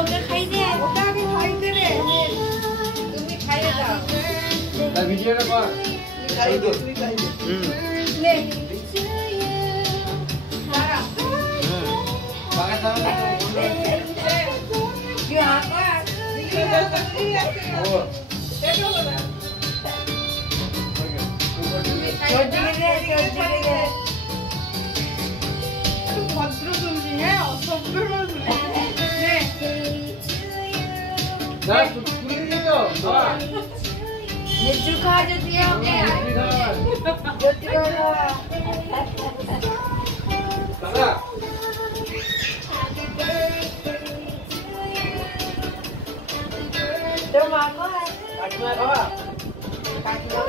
ওটা খাই দে, ওটা আমি খাই দে রে, তুমি খাইয়ে দাও। তার ভিডিওটা কর, খাই দে, তুই খাই দে। নে বাগা দাও না কি আকার ও ভদ্র তুমি, হ্যাঁ অসভ্য তুমি। না তুই দিলি তো বাবা লিচু খাওয়া যদি ওকে তুই খাওয়া যদি খাওয়া দাদা তোর মা খাওয়া কাকিমা খাওয়া। কাকিমা